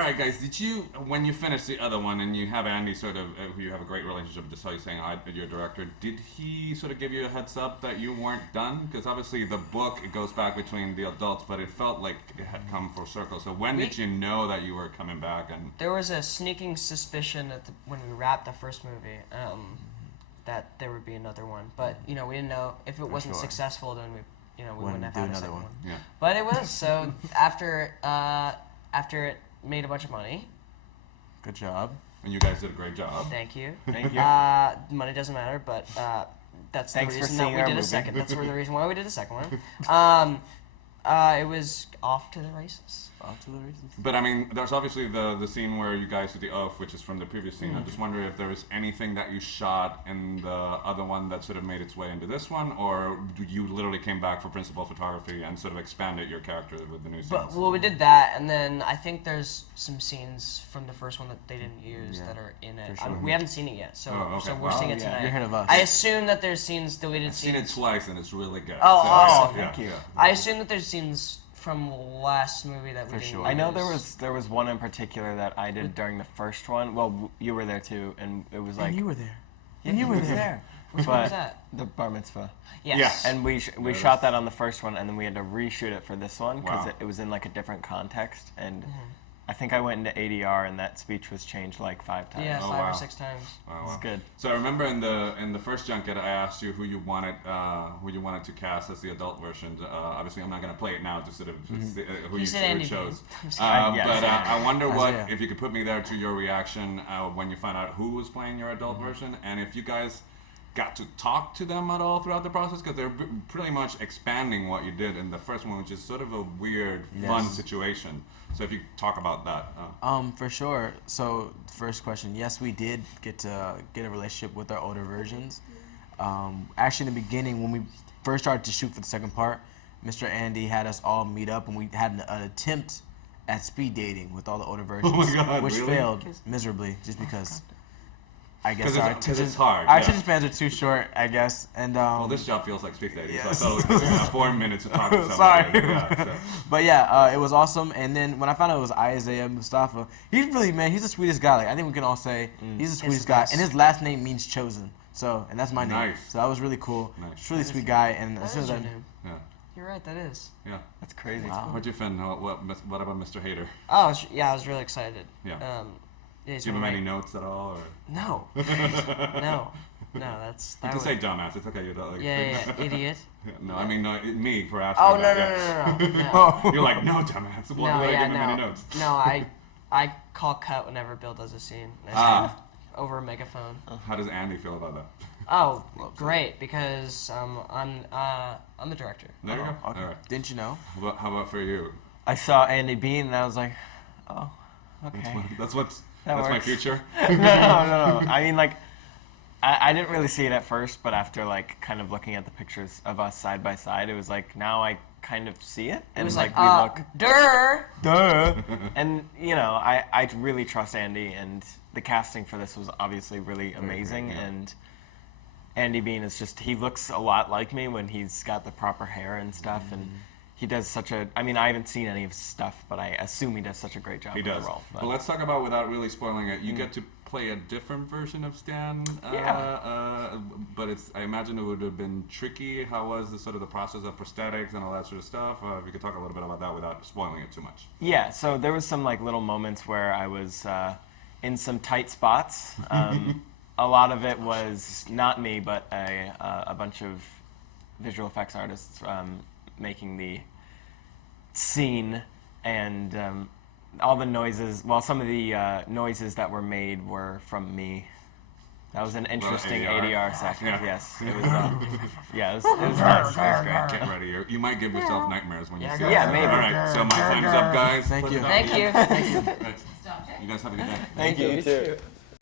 All right, guys. Did you, when you finished the other one, and you have Andy sort of, who you have a great relationship, just how you're saying, your director, did he sort of give you a heads up that you weren't done? Because obviously the book, it goes back between the adults, but it felt like it had come full circle. So when did you know that you were coming back? And there was a sneaking suspicion when we wrapped the first movie that there would be another one, but we didn't know if it wasn't successful. Then we wouldn't have had a second one. Yeah. But it was so after it made a bunch of money. Good job. And you guys did a great job. Thank you. Thank you. Money doesn't matter, but that's Thanks the for reason seeing that we our did a movie. second. That's the reason why we did a second one. It was off to the races. Off to the races. But I mean, there's obviously the scene where you guys did the oath, which is from the previous scene. I'm just wondering if there was anything that you shot in the other one that sort of made its way into this one, or you literally came back for principal photography and sort of expanded your character with the new scenes. Well, we did that, and then I think there's some scenes from the first one that they didn't use that are in it. sure. We haven't seen it yet, so we're seeing it tonight. You're ahead of us. I assume that there's deleted I've scenes. seen it twice, and it's really good. Thank you. I assume that there's scenes from last movie that we didn't use. I know there was one in particular that I did during the first one. Well, you were there too, and it was like. And you were there. Yeah, you were there. Which one was that? The bar mitzvah. Yes. Yes. And we shot that on the first one, and then we had to reshoot it for this one because Wow. it was in like a different context. And I think I went into ADR, and that speech was changed like 5 times. Yeah, Oh, 5 wow. or 6 times. Wow, It's wow. good. So I remember in the first junket, I asked you who you wanted to cast as the adult version. Obviously, I'm not going to play it now to sort of see, who you said Andy chose. Bean. I'm Yeah, But I wonder Isaiah. if you could put me there to your reaction when you found out who was playing your adult version, and if you guys got to talk to them at all throughout the process, because they're pretty much expanding what you did in the first one, which is sort of a weird, fun situation. So if you talk about that. For sure. So first question, yes, we did get a relationship with our older versions. Actually, in the beginning, when we first started to shoot for the second part, Mr. Andy had us all meet up, and we had an attempt at speed dating with all the older versions, my God, which really? failed miserably, just because. I guess 'Cause it's hard, Our yeah. attention spans are too short, I guess, and Well, this job feels like speed dating, Yes. so I thought it was 4 minutes to talk to somebody. Sorry. Yeah, so. But yeah, it was awesome. And then when I found out it was Isaiah Mustafa, he's the sweetest guy. Like, I think we can all say he's the sweetest guy. And his last name means chosen. So, and that's my name. Nice. So that was really cool. Nice. He's a really sweet guy. And That as soon is as your I, name. Yeah. You're right, that is. Yeah. That's crazy. Wow. What'd you think? What about Mr. Hader? Oh, I was really excited. Yeah. He's Do you have one of any my- notes at all? Or? No. No, that's. You That can say was- dumbass. It's okay. You don't like. Yeah, idiot. No, I mean me for asking. Oh, about no. Yeah. You're like, no, dumbass. Why No, would I yeah, give him any no. notes? No, I call cut whenever Bill does a scene. Over a megaphone. How does Andy feel about that? Oh, great, because I'm the director. There you go. okay. All right. Didn't you know? How about for you? I saw Andy Bean, and I was like, oh, okay. That's That my works. future. No. I mean, like, I didn't really see it at first, but after, like, kind of looking at the pictures of us side by side, it was like, now I kind of see it. And It was we like, look, duh. and, you know, I really trust Andy, and the casting for this was obviously really amazing, great, yeah. and Andy Bean is just, he looks a lot like me when he's got the proper hair and stuff, and he does such a, I mean, I haven't seen any of his stuff, but I assume he does such a great job He with does. the role. But let's talk about, without really spoiling it, you get to play a different version of Stan. But I imagine it would have been tricky. How was the sort of the process of prosthetics and all that sort of stuff? If you could talk a little bit about that without spoiling it too much. Yeah, so there was some like little moments where I was in some tight spots. A lot of it was not me, but a bunch of visual effects artists making the scene, and all the noises. Well, some of the noises that were made were from me. That was an interesting ADR section. Yeah. Yes, it was. Yeah, it was nice. It was great. Get ready. You might give yourself nightmares when you see it. Yeah, maybe. All right, so my time's up, guys. Thank you. Thank you. Right. You guys have a good day. Thank you. You too.